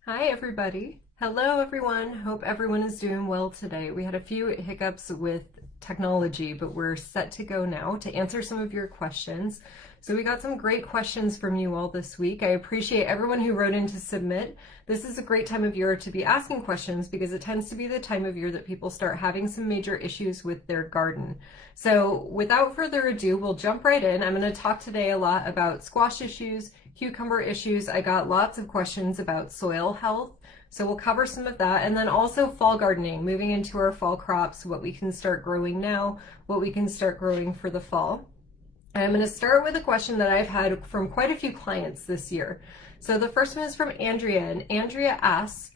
Hi everybody. Hello everyone. Hope everyone is doing well today. We had a few hiccups with technology, but we're set to go now to answer some of your questions. So we got some great questions from you all this week. I appreciate everyone who wrote in to submit. This is a great time of year to be asking questions because it tends to be the time of year that people start having some major issues with their garden. So without further ado, we'll jump right in. I'm going to talk today a lot about squash issues, cucumber issues. I got lots of questions about soil health, so we'll cover some of that, and then also fall gardening, moving into our fall crops, what we can start growing now, what we can start growing for the fall. And I'm going to start with a question that I've had from quite a few clients this year. So the first one is from Andrea, and Andrea asks,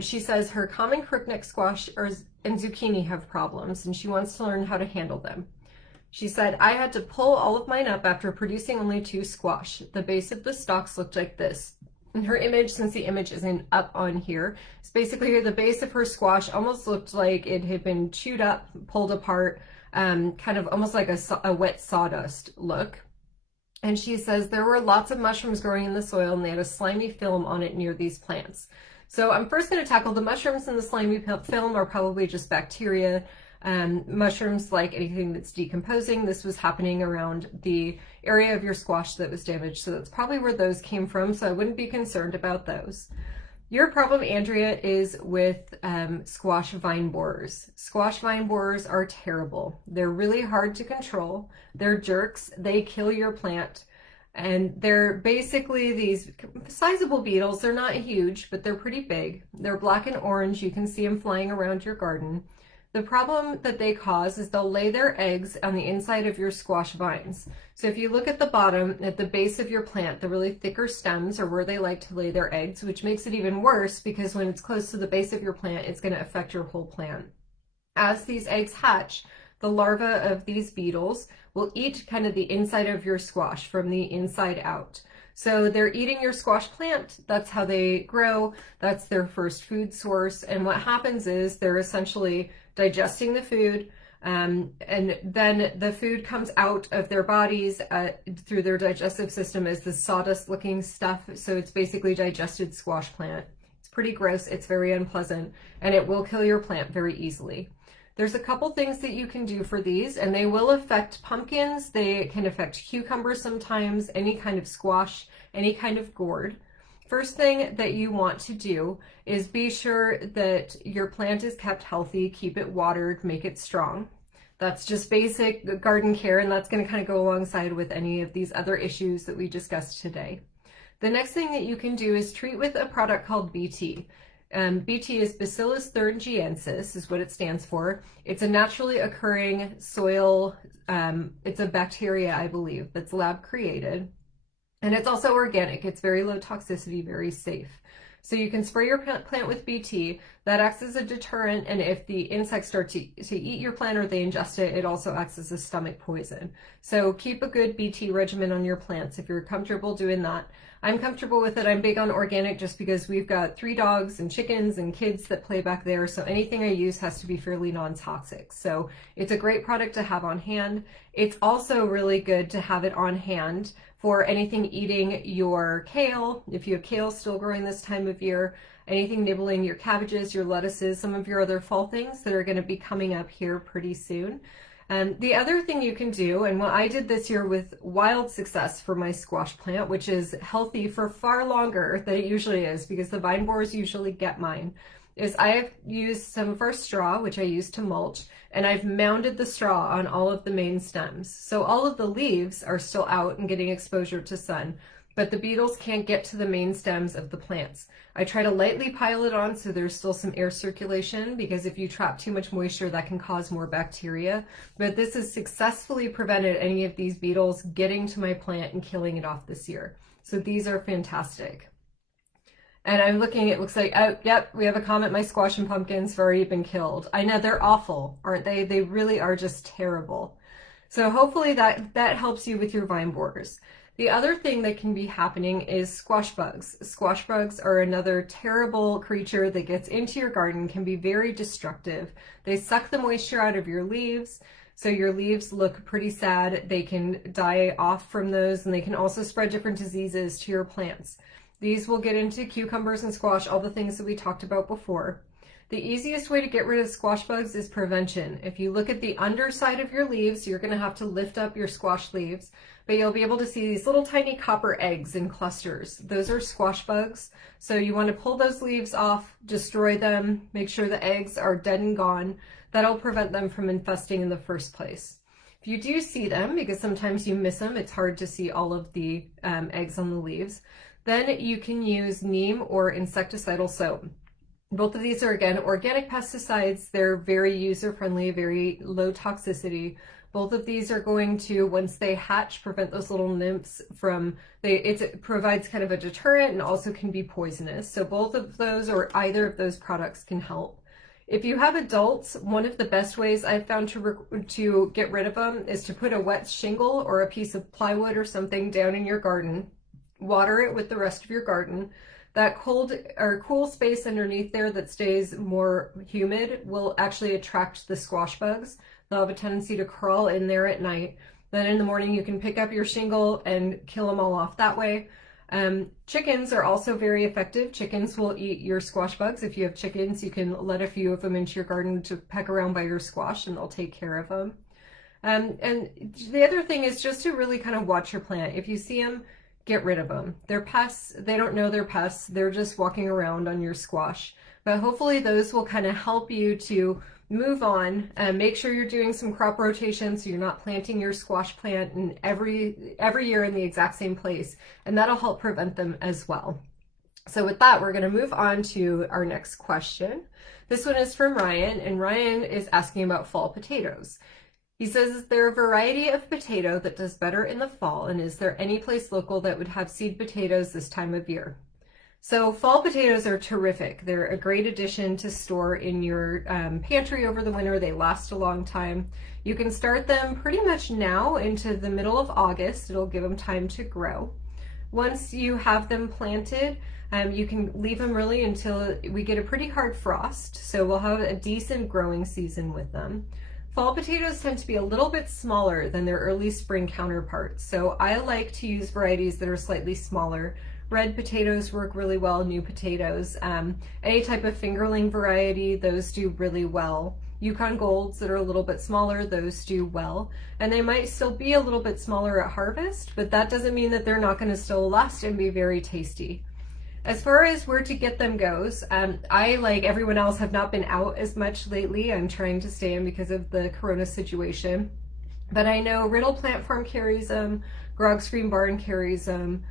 she says her common crookneck squash and zucchini have problems, and she wants to learn how to handle them. She said, I had to pull all of mine up after producing only 2 squash. The base of the stalks looked like this. In her image, since the image isn't up on here, it's basically the base of her squash almost looked like it had been chewed up, pulled apart, kind of almost like a wet sawdust look. And she says there were lots of mushrooms growing in the soil and they had a slimy film on it near these plants. So I'm first going to tackle the mushrooms, and the slimy film are probably just bacteria. Mushrooms, like anything that's decomposing, this was happening around the area of your squash that was damaged, so that's probably where those came from, so I wouldn't be concerned about those. Your problem, Andrea, is with squash vine borers. Squash vine borers are terrible. They're really hard to control. They're jerks. They kill your plant. And they're basically these sizable beetles. They're not huge, but they're pretty big. They're black and orange. You can see them flying around your garden. The problem that they cause is they'll lay their eggs on the inside of your squash vines. So if you look at the bottom, at the base of your plant, the really thicker stems are where they like to lay their eggs, which makes it even worse because when it's close to the base of your plant, it's going to affect your whole plant. As these eggs hatch, the larvae of these beetles will eat kind of the inside of your squash from the inside out. So they're eating your squash plant. That's how they grow. That's their first food source. And what happens is they're essentially digesting the food, and then the food comes out of their bodies through their digestive system as the sawdust looking stuff. So it's basically digested squash plant. It's pretty gross. It's very unpleasant, and it will kill your plant very easily. There's a couple things that you can do for these, and they will affect pumpkins. They can affect cucumbers sometimes, any kind of squash, any kind of gourd. First thing that you want to do is be sure that your plant is kept healthy, keep it watered, make it strong. That's just basic garden care, and that's going to kind of go alongside with any of these other issues that we discussed today. The next thing that you can do is treat with a product called BT. BT is Bacillus thuringiensis, is what it stands for. It's a naturally occurring soil, it's a bacteria, I believe, that's lab created. And it's also organic. It's very low toxicity, very safe. So you can spray your plant with BT. That acts as a deterrent, and if the insects start to eat your plant or they ingest it, it also acts as a stomach poison. So keep a good BT regimen on your plants if you're comfortable doing that. I'm comfortable with it. I'm big on organic just because we've got 3 dogs and chickens and kids that play back there, so anything I use has to be fairly non-toxic. So it's a great product to have on hand. It's also really good to have it on hand for anything eating your kale, if you have kale still growing this time of year, anything nibbling your cabbages, your lettuces, some of your other fall things that are going to be coming up here pretty soon. The other thing you can do, and what I did this year with wild success for my squash plant, which is healthy for far longer than it usually is because the vine borers usually get mine, is I have used some of our straw, which I use to mulch, and I've mounded the straw on all of the main stems. So all of the leaves are still out and getting exposure to sun, but the beetles can't get to the main stems of the plants. I try to lightly pile it on so there's still some air circulation, because if you trap too much moisture, that can cause more bacteria. But this has successfully prevented any of these beetles getting to my plant and killing it off this year. So these are fantastic. And I'm looking, it looks like, oh, yep, we have a comment, my squash and pumpkins have already been killed. I know, they're awful, aren't they? They really are just terrible. So hopefully that helps you with your vine borers. The other thing that can be happening is squash bugs. Squash bugs are another terrible creature that gets into your garden, can be very destructive. They suck the moisture out of your leaves, so your leaves look pretty sad. They can die off from those, and they can also spread different diseases to your plants. These will get into cucumbers and squash, all the things that we talked about before. The easiest way to get rid of squash bugs is prevention. If you look at the underside of your leaves, you're going to have to lift up your squash leaves, but you'll be able to see these little tiny copper eggs in clusters. Those are squash bugs. So you want to pull those leaves off, destroy them, make sure the eggs are dead and gone. That'll prevent them from infesting in the first place. If you do see them, because sometimes you miss them, it's hard to see all of the eggs on the leaves, then you can use Neem or insecticidal soap. Both of these are, again, organic pesticides. They're very user-friendly, very low toxicity. Both of these are going to, once they hatch, prevent those little nymphs from, it provides kind of a deterrent and also can be poisonous. So both of those or either of those products can help. If you have adults, one of the best ways I've found to get rid of them is to put a wet shingle or a piece of plywood or something down in your garden, water it with the rest of your garden. That cold or cool space underneath there that stays more humid will actually attract the squash bugs. They'll have a tendency to crawl in there at night. Then in the morning you can pick up your shingle and kill them all off that way. Chickens are also very effective. Chickens will eat your squash bugs. If you have chickens, you can let a few of them into your garden to peck around by your squash and they'll take care of them. And the other thing is just to really kind of watch your plant. If you see them, get rid of them. They're pests. They don't know they're pests. They're just walking around on your squash. But hopefully those will kind of help you to move on and make sure you're doing some crop rotation so you're not planting your squash plant in every year in the exact same place. And that'll help prevent them as well. So with that, we're going to move on to our next question. This one is from Ryan, and Ryan is asking about fall potatoes. He says, is there a variety of potato that does better in the fall, and is there any place local that would have seed potatoes this time of year? So fall potatoes are terrific. They're a great addition to store in your pantry over the winter. They last a long time. You can start them pretty much now into the middle of August. It'll give them time to grow. Once you have them planted, you can leave them really until we get a pretty hard frost. So we'll have a decent growing season with them. Fall potatoes tend to be a little bit smaller than their early spring counterparts, so I like to use varieties that are slightly smaller. Red potatoes work really well, new potatoes. Any type of fingerling variety, those do really well. Yukon Golds that are a little bit smaller, those do well. And they might still be a little bit smaller at harvest, but that doesn't mean that they're not going to still last and be very tasty. As far as where to get them goes, I, like everyone else, have not been out as much lately. I'm trying to stay in because of the corona situation. But I know Riddle Plant Farm carries them, Grog's Green Barn carries them,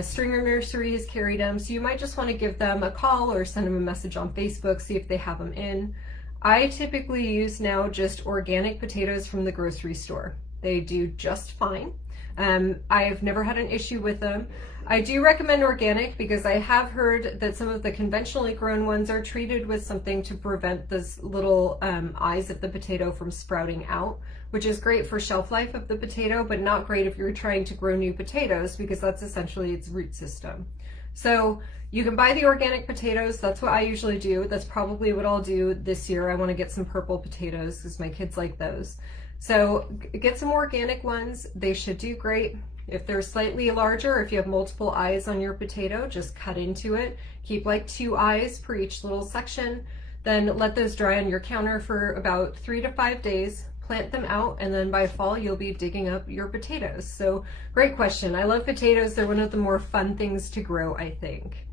Stringer Nursery has carried them. So you might just want to give them a call or send them a message on Facebook, see if they have them in. I typically use now just organic potatoes from the grocery store. They do just fine. I've never had an issue with them. I do recommend organic because I have heard that some of the conventionally grown ones are treated with something to prevent this little eyes of the potato from sprouting out, which is great for shelf life of the potato, but not great if you're trying to grow new potatoes because that's essentially its root system. So you can buy the organic potatoes. That's what I usually do. That's probably what I'll do this year. I want to get some purple potatoes because my kids like those. So get some organic ones. They should do great. If they're slightly larger, if you have multiple eyes on your potato, just cut into it. Keep like 2 eyes per each little section. Then let those dry on your counter for about 3 to 5 days. Plant them out, and then by fall you'll be digging up your potatoes. So great question. I love potatoes. They're one of the more fun things to grow, I think.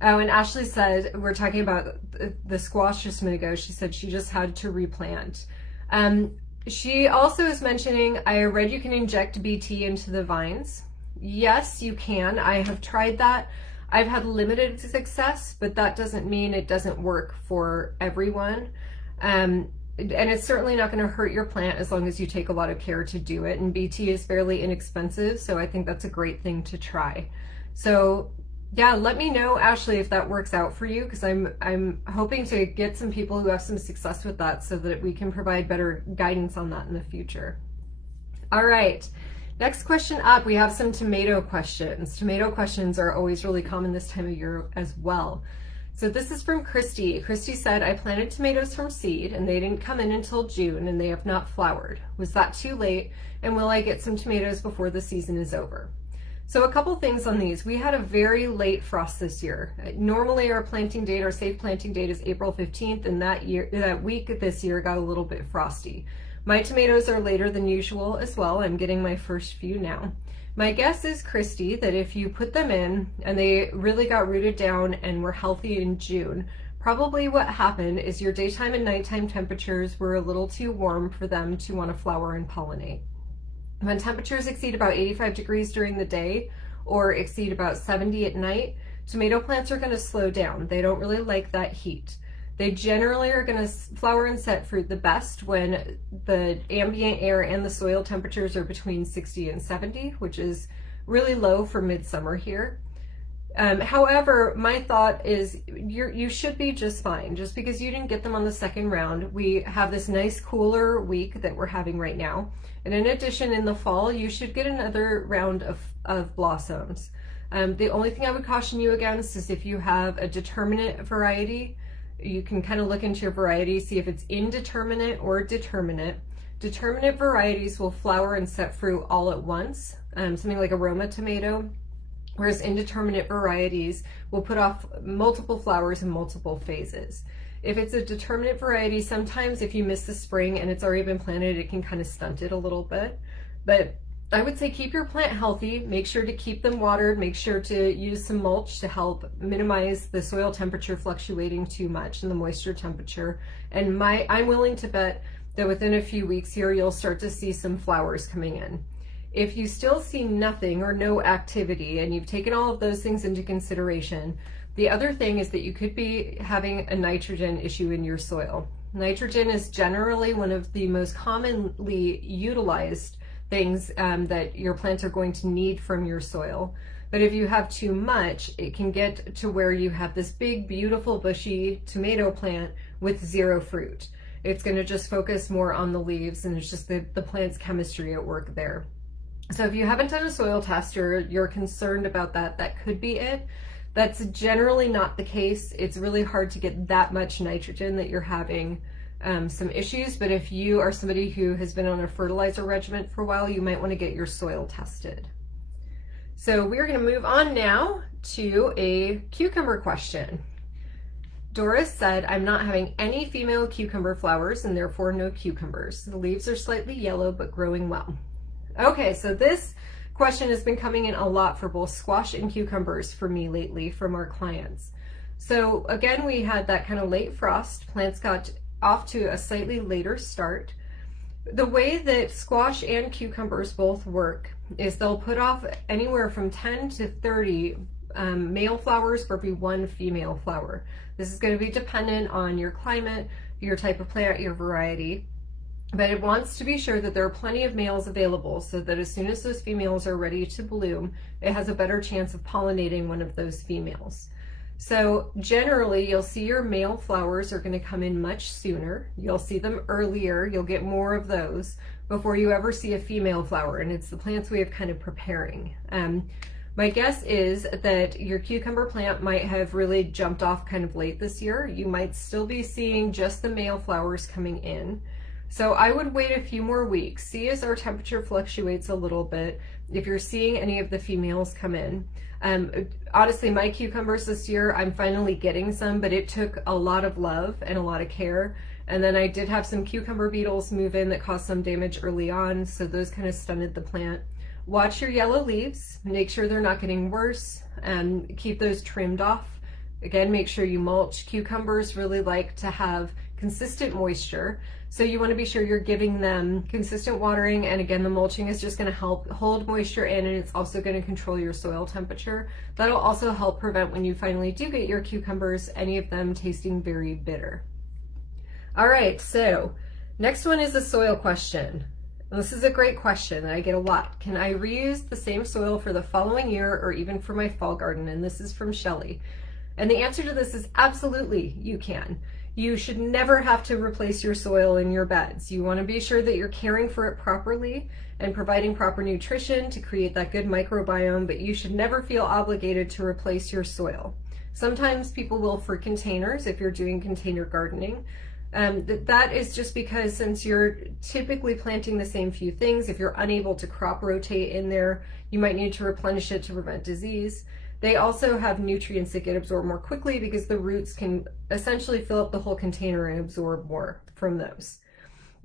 Oh, and Ashley said, we're talking about the squash just a minute ago. She said she just had to replant. She also is mentioning, I read you can inject BT into the vines. Yes, you can. I have tried that. I've had limited success, but that doesn't mean it doesn't work for everyone. And it's certainly not going to hurt your plant as long as you take a lot of care to do it. And BT is fairly inexpensive, so I think that's a great thing to try. So yeah, let me know, Ashley, if that works out for you, because I'm hoping to get some people who have some success with that so that we can provide better guidance on that in the future. All right, next question up, we have some tomato questions. Tomato questions are always really common this time of year as well. So this is from Christy. Christy said, I planted tomatoes from seed and they didn't come in until June and they have not flowered. Was that too late? And will I get some tomatoes before the season is over? So a couple things on these. We had a very late frost this year. Normally our planting date, our safe planting date is April 15th, and that week this year got a little bit frosty. My tomatoes are later than usual as well. I'm getting my first few now. My guess is, Christy, that if you put them in and they really got rooted down and were healthy in June, probably what happened is your daytime and nighttime temperatures were a little too warm for them to want to flower and pollinate. When temperatures exceed about 85 degrees during the day or exceed about 70 at night, tomato plants are going to slow down. They don't really like that heat. They generally are going to flower and set fruit the best when the ambient air and the soil temperatures are between 60 and 70, which is really low for midsummer here. However, my thought is you should be just fine. Just because you didn't get them on the second round, we have this nice cooler week that we're having right now. And in addition, in the fall, you should get another round of blossoms. The only thing I would caution you against is if you have a determinate variety, you can kind of look into your variety, see if it's indeterminate or determinate. Determinate varieties will flower and set fruit all at once, something like a Roma tomato. Whereas indeterminate varieties will put off multiple flowers in multiple phases. If it's a determinate variety, sometimes if you miss the spring and it's already been planted, it can kind of stunt it a little bit. But I would say keep your plant healthy, make sure to keep them watered, make sure to use some mulch to help minimize the soil temperature fluctuating too much and the moisture temperature. And I'm willing to bet that within a few weeks here, you'll start to see some flowers coming in. If you still see nothing or no activity and you've taken all of those things into consideration, the other thing is that you could be having a nitrogen issue in your soil. Nitrogen is generally one of the most commonly utilized things that your plants are going to need from your soil. But if you have too much, it can get to where you have this big, beautiful, bushy tomato plant with zero fruit. It's going to just focus more on the leaves, and it's just the plant's chemistry at work there. So if you haven't done a soil test or you're concerned about that, that could be it. That's generally not the case. It's really hard to get that much nitrogen that you're having some issues, but if you are somebody who has been on a fertilizer regimen for a while, you might want to get your soil tested. So we're going to move on now to a cucumber question. Doris said, I'm not having any female cucumber flowers and therefore no cucumbers. The leaves are slightly yellow but growing well. Okay, so this question has been coming in a lot for both squash and cucumbers for me lately from our clients. So again, we had that kind of late frost. Plants got off to a slightly later start. The way that squash and cucumbers both work is they'll put off anywhere from 10 to 30 male flowers for every one female flower. This is going to be dependent on your climate, your type of plant, your variety. But it wants to be sure that there are plenty of males available so that as soon as those females are ready to bloom, it has a better chance of pollinating one of those females. So generally, you'll see your male flowers are going to come in much sooner. You'll see them earlier. You'll get more of those before you ever see a female flower, and it's the plant's way of kind of preparing. My guess is that your cucumber plant might have really jumped off kind of late this year. You might still be seeing just the male flowers coming in. So I would wait a few more weeks, see as our temperature fluctuates a little bit, if you're seeing any of the females come in. Honestly, my cucumbers this year, I'm finally getting some, but it took a lot of love and a lot of care. And then I did have some cucumber beetles move in that caused some damage early on, so those kind of stunted the plant. Watch your yellow leaves, make sure they're not getting worse, and keep those trimmed off. Again, make sure you mulch. Cucumbers really like to have consistent moisture, so you want to be sure you're giving them consistent watering, and again, the mulching is just going to help hold moisture in, and it's also going to control your soil temperature. That'll also help prevent, when you finally do get your cucumbers, any of them tasting very bitter. All right, so next one is a soil question. And this is a great question that I get a lot. Can I reuse the same soil for the following year or even for my fall garden? And this is from Shelly. And the answer to this is absolutely you can. You should never have to replace your soil in your beds. You want to be sure that you're caring for it properly and providing proper nutrition to create that good microbiome, but you should never feel obligated to replace your soil. Sometimes people will for containers if you're doing container gardening. That is just because since you're typically planting the same few things, if you're unable to crop rotate in there, you might need to replenish it to prevent disease. They also have nutrients that get absorbed more quickly because the roots can essentially fill up the whole container and absorb more from those.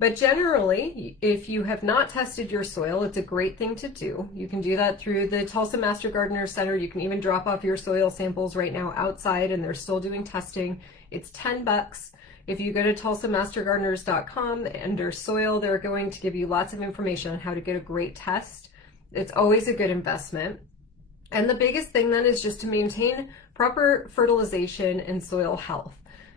But generally, if you have not tested your soil, it's a great thing to do. You can do that through the Tulsa Master Gardener Center. You can even drop off your soil samples right now outside, and they're still doing testing. It's $10. If you go to tulsamastergardeners.com under soil, they're going to give you lots of information on how to get a great test. It's always a good investment. And the biggest thing then is just to maintain proper fertilization and soil health.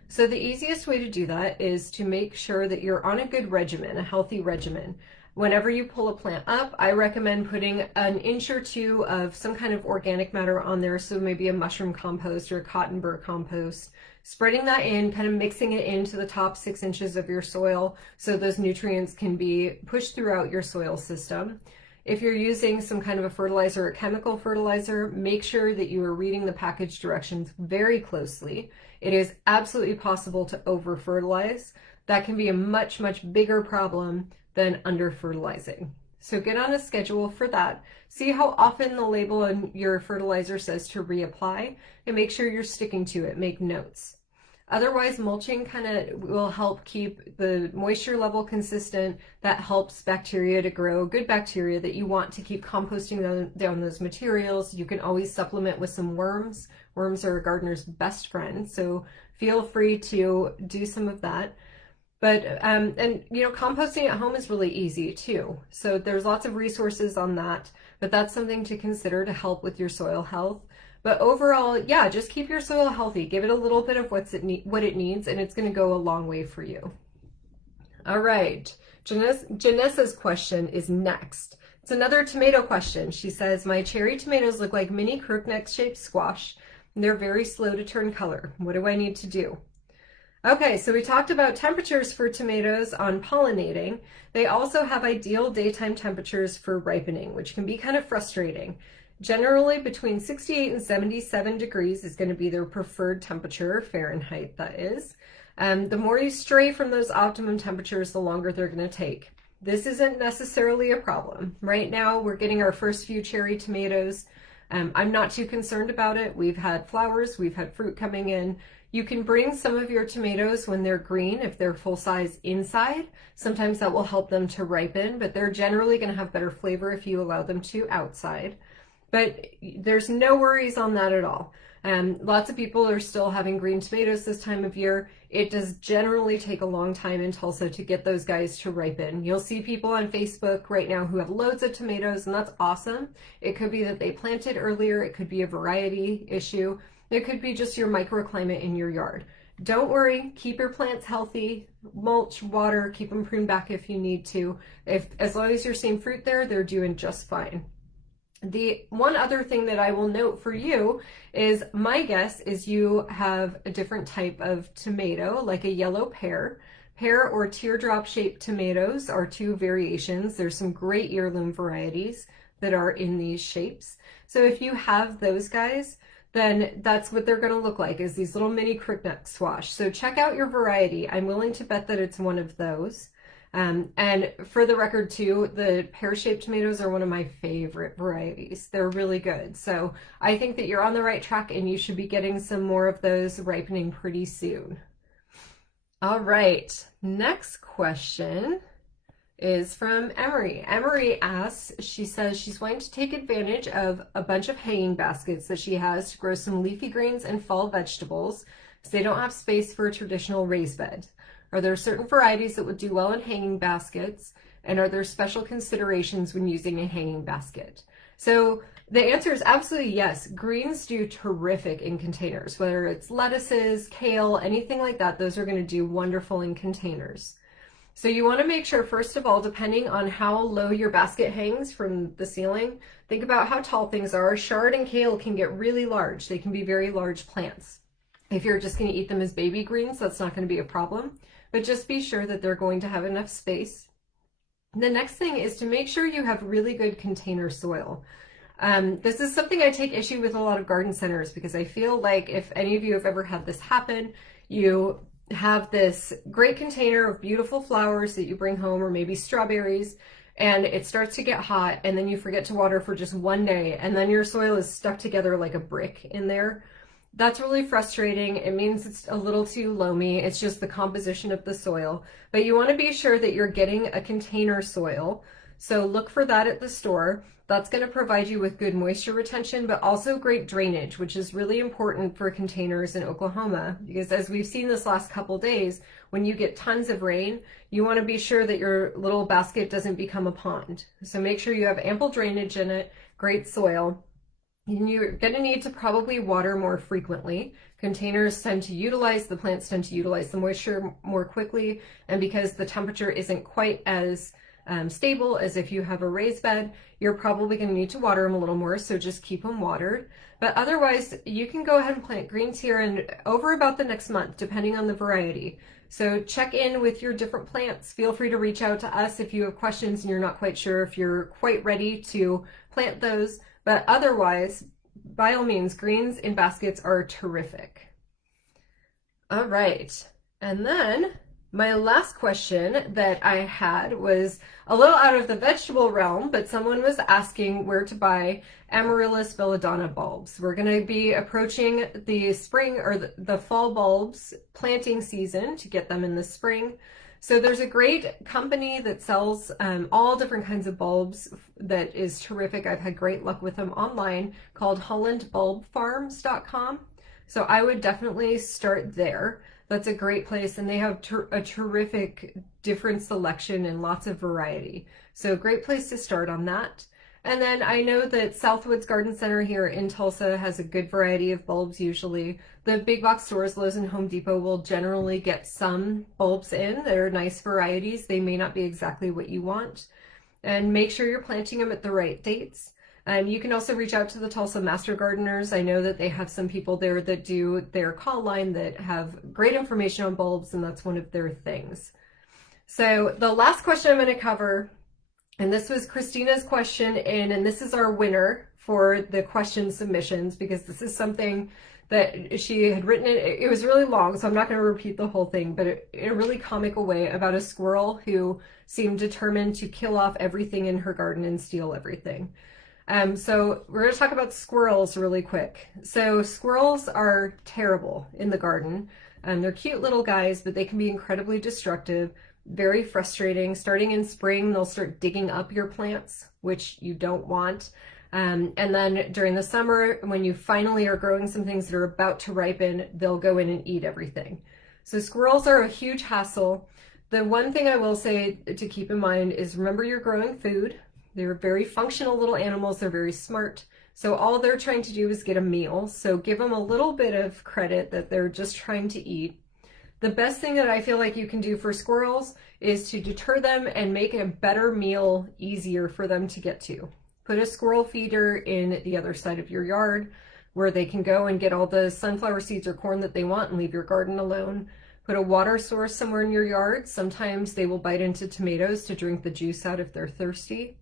So the easiest way to do that is to make sure that you're on a good regimen, a healthy regimen. Whenever you pull a plant up, I recommend putting an inch or two of some kind of organic matter on there, so maybe a mushroom compost or a cotton burr compost. Spreading that in, kind of mixing it into the top 6 inches of your soil so those nutrients can be pushed throughout your soil system. If you're using some kind of a fertilizer or chemical fertilizer, make sure that you are reading the package directions very closely. It is absolutely possible to over-fertilize. That can be a much, much bigger problem than under-fertilizing. So get on a schedule for that. See how often the label on your fertilizer says to reapply, and make sure you're sticking to it. Make notes. Otherwise, mulching kind of will help keep the moisture level consistent. That helps bacteria to grow, good bacteria that you want to keep composting down those materials. You can always supplement with some worms. Worms are a gardener's best friend, so feel free to do some of that. But, and you know, composting at home is really easy too. So there's lots of resources on that, but that's something to consider to help with your soil health. But overall, yeah, just keep your soil healthy. Give it a little bit of what it needs, and it's going to go a long way for you. All right, Janessa's question is next. It's another tomato question. She says, my cherry tomatoes look like mini crookneck shaped squash, and they're very slow to turn color. What do I need to do? Okay, so we talked about temperatures for tomatoes on pollinating. They also have ideal daytime temperatures for ripening, which can be kind of frustrating. Generally, between 68 and 77 degrees is going to be their preferred temperature, Fahrenheit that is. The more you stray from those optimum temperatures, the longer they're going to take. This isn't necessarily a problem. Right now, we're getting our first few cherry tomatoes. I'm not too concerned about it. We've had flowers, we've had fruit coming in. You can bring some of your tomatoes when they're green, if they're full size inside. Sometimes that will help them to ripen, but they're generally going to have better flavor if you allow them to outside. But there's no worries on that at all. Lots of people are still having green tomatoes this time of year. It does generally take a long time in Tulsa to get those guys to ripen. You'll see people on Facebook right now who have loads of tomatoes, and that's awesome. It could be that they planted earlier. It could be a variety issue. It could be just your microclimate in your yard. Don't worry, keep your plants healthy, mulch, water, keep them pruned back if you need to. As long as you're seeing fruit there, they're doing just fine. The one other thing that I will note for you is my guess is you have a different type of tomato, like a yellow pear. Pear or teardrop shaped tomatoes are two variations. There's some great heirloom varieties that are in these shapes. So if you have those guys, then that's what they're going to look like, is these little mini crookneck squash. So check out your variety. I'm willing to bet that it's one of those. And for the record too, the pear-shaped tomatoes are one of my favorite varieties. They're really good. So I think that you're on the right track, and you should be getting some more of those ripening pretty soon. All right, next question is from Emery. Emery asks, she says she's wanting to take advantage of a bunch of hanging baskets that she has to grow some leafy greens and fall vegetables, because they don't have space for a traditional raised bed. Are there certain varieties that would do well in hanging baskets, and are there special considerations when using a hanging basket? So the answer is absolutely yes. Greens do terrific in containers, whether it's lettuces, kale, anything like that. Those are going to do wonderful in containers. So you want to make sure, first of all, depending on how low your basket hangs from the ceiling, think about how tall things are. Chard and kale can get really large. They can be very large plants. If you're just going to eat them as baby greens, that's not going to be a problem. But just be sure that they're going to have enough space. The next thing is to make sure you have really good container soil. This is something I take issue with a lot of garden centers, because I feel like if any of you have ever had this happen, you have this great container of beautiful flowers that you bring home, or maybe strawberries, and it starts to get hot, and then you forget to water for just one day, and then your soil is stuck together like a brick in there. That's really frustrating. It means it's a little too loamy. It's just the composition of the soil. But you want to be sure that you're getting a container soil. So look for that at the store. That's going to provide you with good moisture retention, but also great drainage, which is really important for containers in Oklahoma, because as we've seen this last couple days, when you get tons of rain, you want to be sure that your little basket doesn't become a pond. So make sure you have ample drainage in it, great soil. And you're going to need to probably water more frequently. Containers tend to utilize, the plants tend to utilize the moisture more quickly, and because the temperature isn't quite as stable as if you have a raised bed, you're probably going to need to water them a little more, so just keep them watered. But otherwise, you can go ahead and plant greens here and over about the next month, depending on the variety. So check in with your different plants. Feel free to reach out to us if you have questions and you're not quite sure if you're quite ready to plant those. But otherwise, by all means, greens in baskets are terrific. All right, and then my last question that I had was a little out of the vegetable realm, but someone was asking where to buy Amaryllis belladonna bulbs. We're going to be approaching the spring or the fall bulbs planting season to get them in the spring. So there's a great company that sells all different kinds of bulbs that is terrific. I've had great luck with them online, called HollandBulbFarms.com. So I would definitely start there. That's a great place, and they have a terrific different selection and lots of variety. So great place to start on that. And then I know that Southwoods Garden Center here in Tulsa has a good variety of bulbs usually. The big box stores, Lowe's and Home Depot, will generally get some bulbs in. They're nice varieties. They may not be exactly what you want. And make sure you're planting them at the right dates. You can also reach out to the Tulsa Master Gardeners. I know that they have some people there that do their call line that have great information on bulbs, and that's one of their things. So the last question I'm going to cover, and this was Christina's question and this is our winner for the question submissions, because this is something that she had written. It was really long, so I'm not going to repeat the whole thing, but in a really comical way, about a squirrel who seemed determined to kill off everything in her garden and steal everything. So we're going to talk about squirrels really quick. So squirrels are terrible in the garden. They're cute little guys, but they can be incredibly destructive, very frustrating. Starting in spring, they'll start digging up your plants, which you don't want. And then during the summer, when you finally are growing some things that are about to ripen, they'll go in and eat everything. So squirrels are a huge hassle. The one thing I will say to keep in mind is remember you're growing food. They're very functional little animals. They're very smart. So all they're trying to do is get a meal. So give them a little bit of credit that they're just trying to eat. The best thing that I feel like you can do for squirrels is to deter them and make a better meal easier for them to get to. Put a squirrel feeder in the other side of your yard where they can go and get all the sunflower seeds or corn that they want and leave your garden alone. Put a water source somewhere in your yard. Sometimes they will bite into tomatoes to drink the juice out if they're thirsty.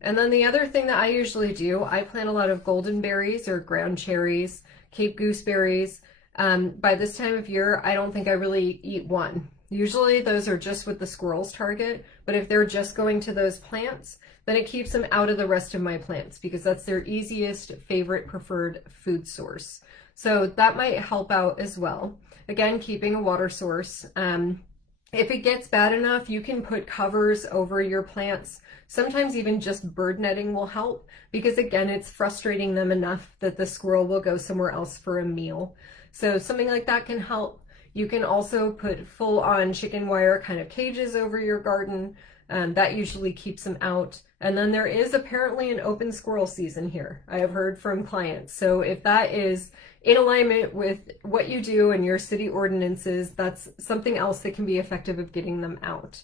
And then the other thing that I usually do, I plant a lot of golden berries or ground cherries, Cape gooseberries. By this time of year, I don't think I really eat one. Usually those are just what the squirrels target, but if they're just going to those plants, then it keeps them out of the rest of my plants because that's their easiest, favorite, preferred food source. So that might help out as well. Again, keeping a water source. If it gets bad enough, you can put covers over your plants. Sometimes even just bird netting will help because again, it's frustrating them enough that the squirrel will go somewhere else for a meal. So something like that can help. You can also put full-on chicken wire kind of cages over your garden. That usually keeps them out. And then there is apparently an open squirrel season here, I have heard from clients. So if that is in alignment with what you do and your city ordinances, that's something else that can be effective of getting them out.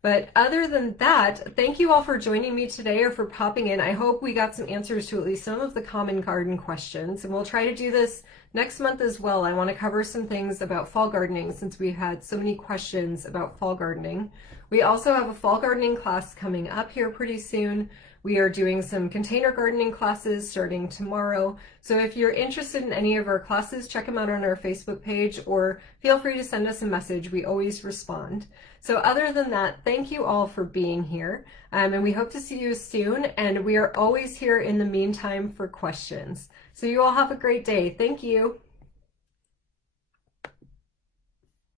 But other than that, thank you all for joining me today or for popping in. I hope we got some answers to at least some of the common garden questions, and we'll try to do this Next month as well, I want to cover some things about fall gardening since we had so many questions about fall gardening. We also have a fall gardening class coming up here pretty soon. We are doing some container gardening classes starting tomorrow. So if you're interested in any of our classes, check them out on our Facebook page or feel free to send us a message. We always respond. So other than that, thank you all for being here. And we hope to see you soon. And we are always here in the meantime for questions. So you all have a great day. Thank you.